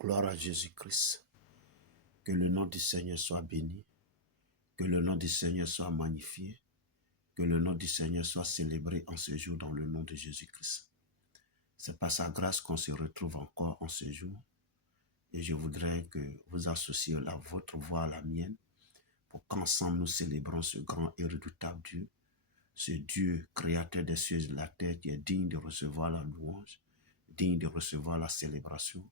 Gloire à Jésus-Christ. Que le nom du Seigneur soit béni. Que le nom du Seigneur soit magnifié. Que le nom du Seigneur soit célébré en ce jour dans le nom de Jésus-Christ. C'est par sa grâce qu'on se retrouve encore en ce jour. Et je voudrais que vous associez votre voix à la mienne pour qu'ensemble nous célébrons ce grand et redoutable Dieu. Ce Dieu créateur des cieux et de la terre qui est digne de recevoir la louange, digne de recevoir la célébration,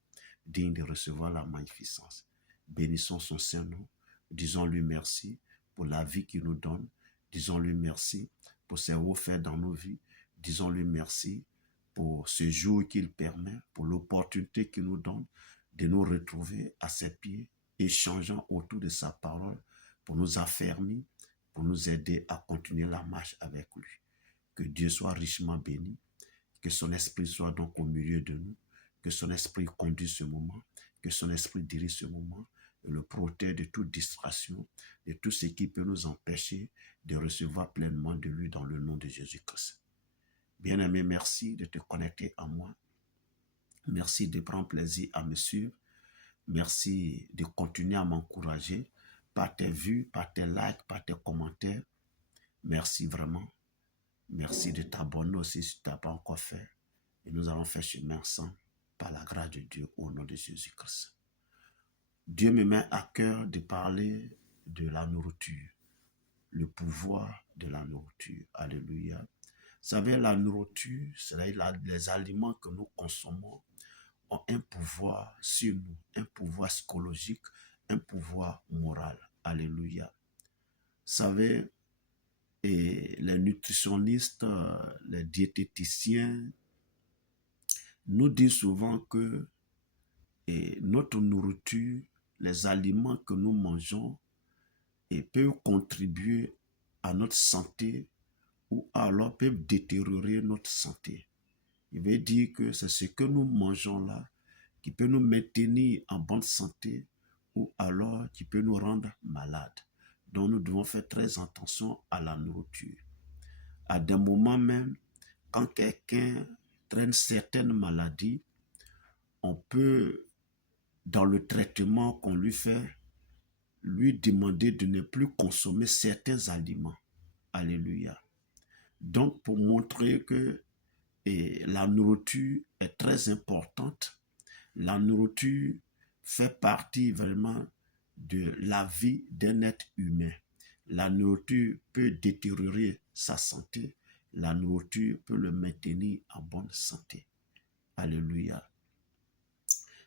digne de recevoir la magnificence. Bénissons son Saint-Nom, disons-lui merci pour la vie qu'il nous donne, disons-lui merci pour ses hauts faits dans nos vies, disons-lui merci pour ce jour qu'il permet, pour l'opportunité qu'il nous donne de nous retrouver à ses pieds, échangeant autour de sa parole pour nous affermir, pour nous aider à continuer la marche avec lui. Que Dieu soit richement béni, que son esprit soit donc au milieu de nous, que son esprit conduise ce moment, que son esprit dirige ce moment et le protège de toute distraction, de tout ce qui peut nous empêcher de recevoir pleinement de lui dans le nom de Jésus-Christ. Bien-aimé, merci de te connecter à moi. Merci de prendre plaisir à me suivre. Merci de continuer à m'encourager par tes vues, par tes likes, par tes commentaires. Merci vraiment. Merci de t'abonner aussi si tu n'as pas encore fait. Et nous allons faire chemin ensemble par la grâce de Dieu au nom de Jésus-Christ. Dieu me met à cœur de parler de la nourriture, le pouvoir de la nourriture. Alléluia. Vous savez, la nourriture, c'est-à-dire les aliments que nous consommons, ont un pouvoir sur nous, un pouvoir psychologique, un pouvoir moral. Alléluia. Vous savez, et les nutritionnistes, les diététiciens nous disent souvent que notre nourriture, les aliments que nous mangeons, peuvent contribuer à notre santé ou alors peuvent détériorer notre santé. Il veut dire que c'est ce que nous mangeons là qui peut nous maintenir en bonne santé ou alors qui peut nous rendre malades. Donc nous devons faire très attention à la nourriture. À des moments même, quand quelqu'un traîne certaines maladies, on peut, dans le traitement qu'on lui fait, lui demander de ne plus consommer certains aliments. Alléluia. Donc pour montrer que la nourriture est très importante, la nourriture fait partie vraiment de la vie d'un être humain. La nourriture peut détériorer sa santé, la nourriture peut le maintenir en bonne santé. Alléluia.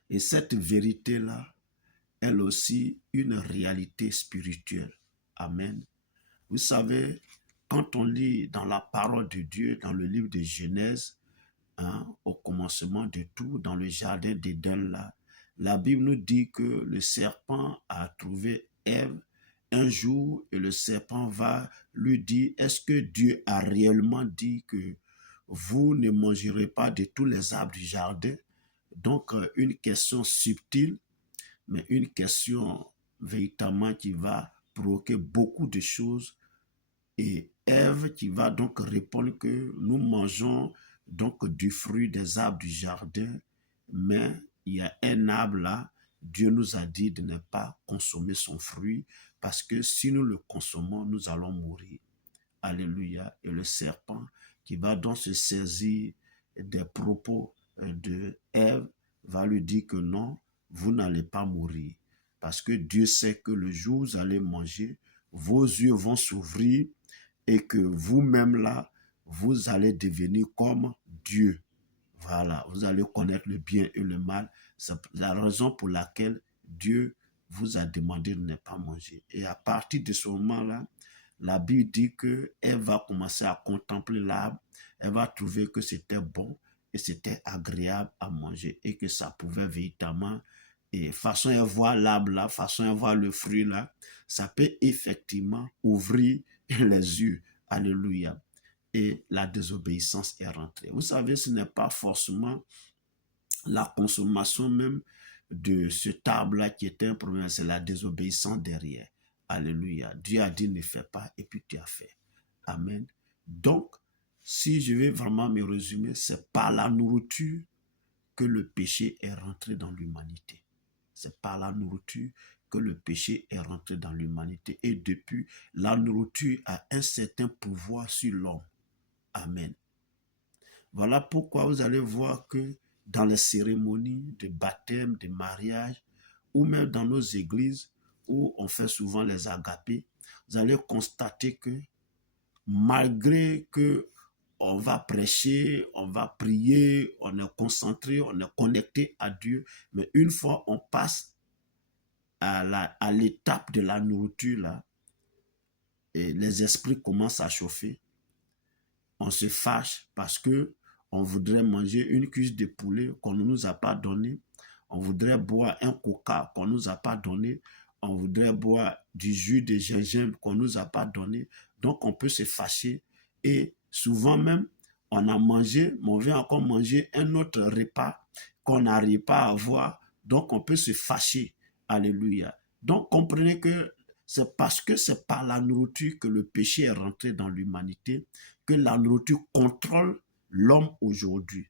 Et cette vérité-là, elle aussi une réalité spirituelle. Amen. Vous savez, quand on lit dans la parole de Dieu, dans le livre de Genèse, au commencement de tout, dans le jardin d'Éden, là, la Bible nous dit que le serpent a trouvé Ève un jour et le serpent va lui dire, est-ce que Dieu a réellement dit que vous ne mangerez pas de tous les arbres du jardin? Donc, une question subtile, mais une question véritablement qui va provoquer beaucoup de choses. Et Ève qui va donc répondre que nous mangeons donc du fruit des arbres du jardin, mais il y a un arbre là, Dieu nous a dit de ne pas consommer son fruit, parce que si nous le consommons, nous allons mourir. Alléluia. Et le serpent qui va donc se saisir des propos de Ève va lui dire que non, vous n'allez pas mourir, parce que Dieu sait que le jour où vous allez manger, vos yeux vont s'ouvrir et que vous-même là, vous allez devenir comme Dieu. Voilà, vous allez connaître le bien et le mal. C'est la raison pour laquelle Dieu vous a demandé de ne pas manger. Et à partir de ce moment-là, la Bible dit qu'elle va commencer à contempler l'arbre, elle va trouver que c'était bon et c'était agréable à manger et que ça pouvait véritablement, et façon à voir l'arbre là, façon à voir le fruit là, ça peut effectivement ouvrir les yeux. Alléluia. Et la désobéissance est rentrée. Vous savez, ce n'est pas forcément la consommation même de cet arbre-là qui était un problème, c'est la désobéissance derrière. Alléluia. Dieu a dit ne fais pas et puis tu as fait. Amen. Donc, si je vais vraiment me résumer, c'est par la nourriture que le péché est rentré dans l'humanité. C'est par la nourriture que le péché est rentré dans l'humanité. Et depuis, la nourriture a un certain pouvoir sur l'homme. Amen. Voilà pourquoi vous allez voir que dans les cérémonies de baptême, de mariage, ou même dans nos églises, où on fait souvent les agapés, vous allez constater que malgré que on va prêcher, on va prier, on est concentré, on est connecté à Dieu, mais une fois on passe à l'étape de la nourriture, là, et les esprits commencent à chauffer, on se fâche parce que on voudrait manger une cuisse de poulet qu'on ne nous a pas donnée, on voudrait boire un coca qu'on ne nous a pas donné, on voudrait boire du jus de gingembre qu'on ne nous a pas donné, donc on peut se fâcher et souvent même on a mangé, mais on vient encore manger un autre repas qu'on n'arrive pas à avoir, donc on peut se fâcher. Alléluia. Donc comprenez que c'est parce que c'est par la nourriture que le péché est rentré dans l'humanité, que la nourriture contrôle l'homme aujourd'hui,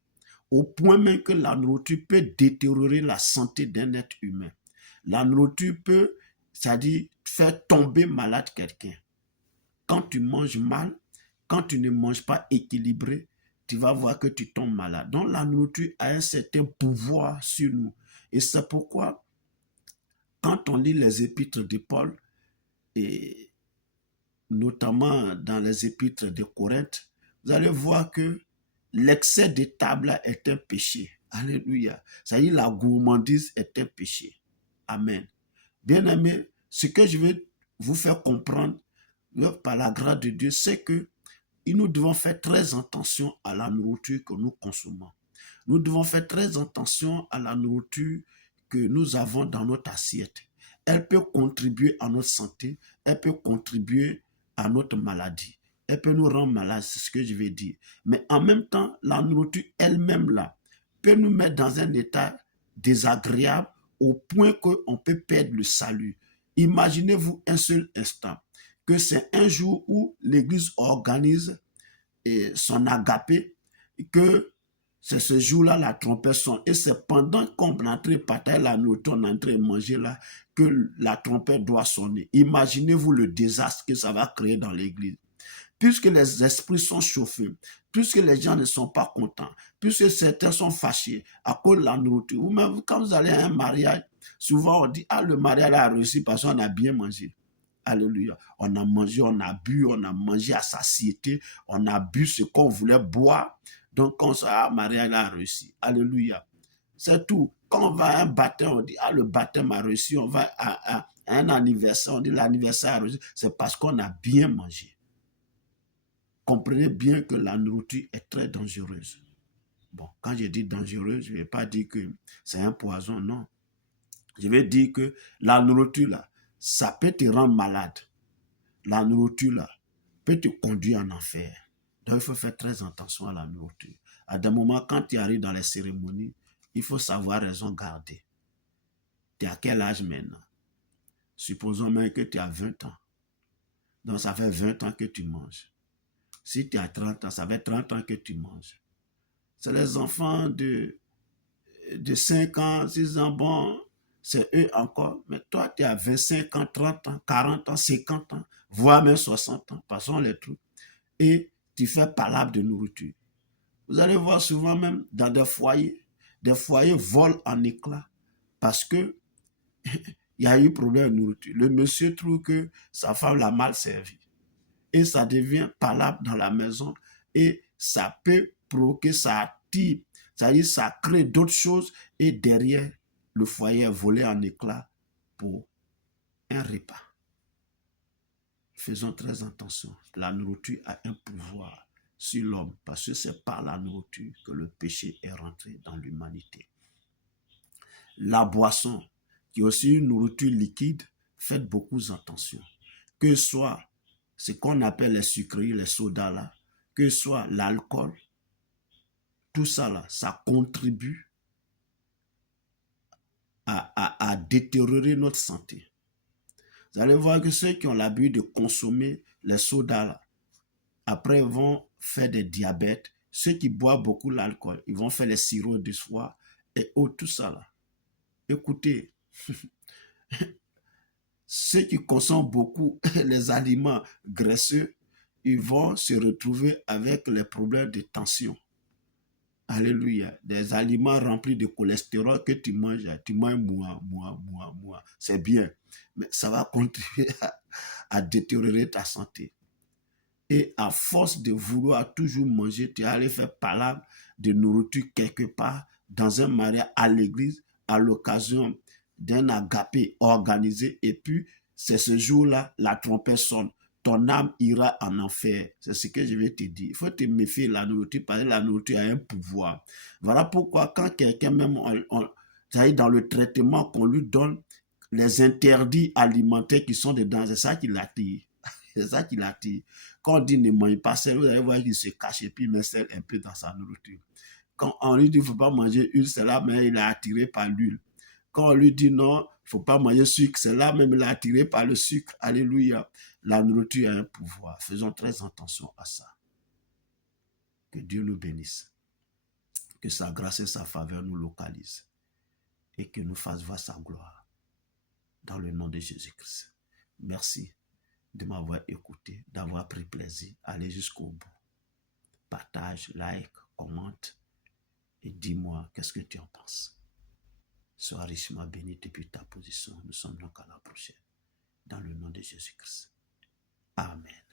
au point même que la nourriture peut détériorer la santé d'un être humain. La nourriture peut, c'est-à-dire faire tomber malade quelqu'un. Quand tu manges mal, quand tu ne manges pas équilibré, tu vas voir que tu tombes malade. Donc la nourriture a un certain pouvoir sur nous. Et c'est pourquoi, quand on lit les épîtres de Paul, et notamment dans les épîtres de Corinthe, vous allez voir que l'excès de table est un péché. Alléluia. C'est-à-dire la gourmandise est un péché. Amen. Bien-aimés, ce que je veux vous faire comprendre par la grâce de Dieu, c'est que nous devons faire très attention à la nourriture que nous consommons. Nous devons faire très attention à la nourriture que nous avons dans notre assiette. Elle peut contribuer à notre santé, elle peut contribuer à notre maladie. Elle peut nous rendre malades, c'est ce que je vais dire. Mais en même temps, la nourriture elle-même là peut nous mettre dans un état désagréable au point qu'on peut perdre le salut. Imaginez-vous un seul instant que c'est un jour où l'Église organise son agapé, que c'est ce jour-là la trompette sonne. Et c'est pendant qu'on est en train de partager la nourriture, on est en train de manger là, que la trompette doit sonner. Imaginez-vous le désastre que ça va créer dans l'église. Puisque les esprits sont chauffés, puisque les gens ne sont pas contents, puisque certains sont fâchés à cause de la nourriture. Ou même quand vous allez à un mariage, souvent on dit, ah, le mariage a réussi parce qu'on a bien mangé. Alléluia. On a mangé, on a bu, on a mangé à satiété, on a bu ce qu'on voulait boire. Donc, quand ça, mariage a réussi. Alléluia. C'est tout. Quand on va à un baptême, on dit, ah, le baptême a réussi. On va à un anniversaire, on dit, l'anniversaire a réussi. C'est parce qu'on a bien mangé. Comprenez bien que la nourriture est très dangereuse. Bon, quand je dis dangereuse, je ne vais pas dire que c'est un poison, non. Je vais dire que la nourriture, là, ça peut te rendre malade. La nourriture, là, peut te conduire en enfer. Donc, il faut faire très attention à la nourriture. À des moments, quand tu arrives dans les cérémonies, il faut savoir raison garder. Tu es à quel âge maintenant? Supposons même que tu as 20 ans. Donc, ça fait 20 ans que tu manges. Si tu as 30 ans, ça fait 30 ans que tu manges. C'est les enfants de 5 ans, 6 ans, bon, c'est eux encore. Mais toi, tu as 25 ans, 30 ans, 40 ans, 50 ans, voire même 60 ans, passons les trucs. Et tu fais palabre de nourriture. Vous allez voir souvent même dans des foyers volent en éclats parce que il y a eu problème de nourriture. Le monsieur trouve que sa femme l'a mal servi. Et ça devient palabre dans la maison et ça peut provoquer, ça attire, c'est-à-dire ça crée d'autres choses et derrière, le foyer est volé en éclats pour un repas. Faisons très attention. La nourriture a un pouvoir sur l'homme parce que c'est par la nourriture que le péché est rentré dans l'humanité. La boisson, qui est aussi une nourriture liquide, faites beaucoup attention. Que ce soit ce qu'on appelle les sucreries, les sodas là, que ce soit l'alcool, tout ça là, ça contribue à détériorer notre santé. Vous allez voir que ceux qui ont l'habitude de consommer les sodas là, après ils vont faire des diabètes. Ceux qui boivent beaucoup l'alcool, ils vont faire les sirops de soie et tout ça là. Écoutez, Ceux qui consomment beaucoup les aliments graisseux, ils vont se retrouver avec les problèmes de tension. Alléluia. Des aliments remplis de cholestérol que tu manges moi. C'est bien. Mais ça va contribuer à détériorer ta santé. Et à force de vouloir toujours manger, tu es allé faire palabre de nourriture quelque part, dans un mariage, à l'église, à l'occasion d'un agapé organisé. Et puis, c'est ce jour-là, la trompette sonne. Ton âme ira en enfer. C'est ce que je vais te dire. Il faut te méfier de la nourriture parce que la nourriture a un pouvoir. Voilà pourquoi quand quelqu'un même, dans le traitement qu'on lui donne, les interdits alimentaires qui sont dedans, c'est ça qui l'attire. C'est ça qui l'attire. Quand on dit ne mange pas sel, vous allez voir qu'il se cache et puis il met sel un peu dans sa nourriture. Quand on lui dit qu'il ne faut pas manger huile, c'est là, mais il est attiré par l'huile. Quand on lui dit non, il ne faut pas manger sucre, c'est là même il est attiré par le sucre. Alléluia. La nourriture a un pouvoir. Faisons très attention à ça. Que Dieu nous bénisse. Que sa grâce et sa faveur nous localisent. Et que nous fasse voir sa gloire. Dans le nom de Jésus-Christ. Merci de m'avoir écouté, d'avoir pris plaisir. Allez jusqu'au bout. Partage, like, commente et dis-moi qu'est-ce que tu en penses. Sois richement béni depuis ta position. Nous sommes donc à la prochaine. Dans le nom de Jésus-Christ. Amen.